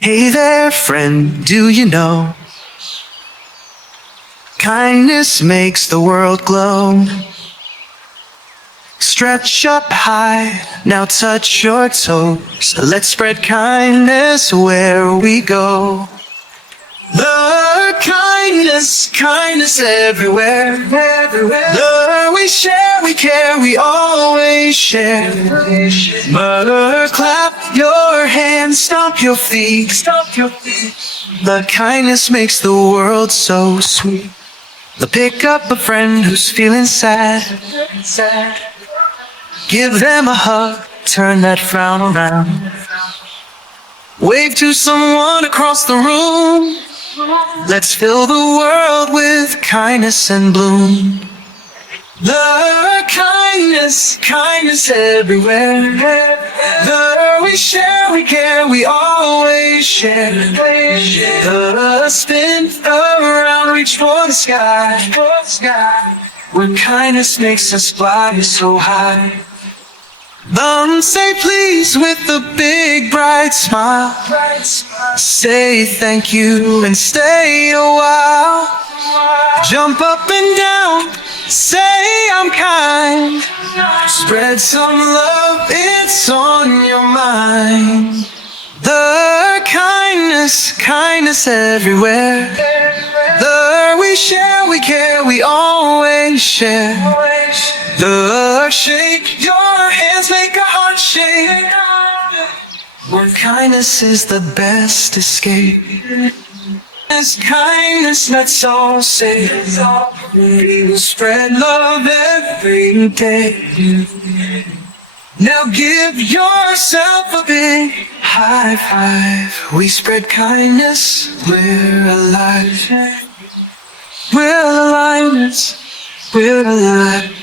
Hey there, friend, do you know? Kindness makes the world glow. Stretch up high, now touch your toes. Let's spread kindness where we go. Love, kindness, kindness everywhere, everywhere. Love, we share, we care, we always share. Mother, clap your hands, stomp your feet, stomp your feet. The kindness makes the world so sweet. Pick up a friend who's feeling sad. Give them a hug, turn that frown around. Wave to someone across the room. Let's fill the world with kindness and bloom. Love, kindness, kindness everywhere. Love, we share, we care, we always share. The spin around, reach for the sky. Where kindness makes us fly so high. Say please with a big bright smile. Say thank you and stay a while. Jump up and down, say I'm kind. Spread some love, it's on your mind. The kindness, kindness everywhere. The we share, we care, we always share. The shake your hands, make a heart shake. Where kindness is the best escape. As kindness, let's all say. We will spread love every day. Now give yourself a big high five. We spread kindness, we're alive. We're alive, we're alive.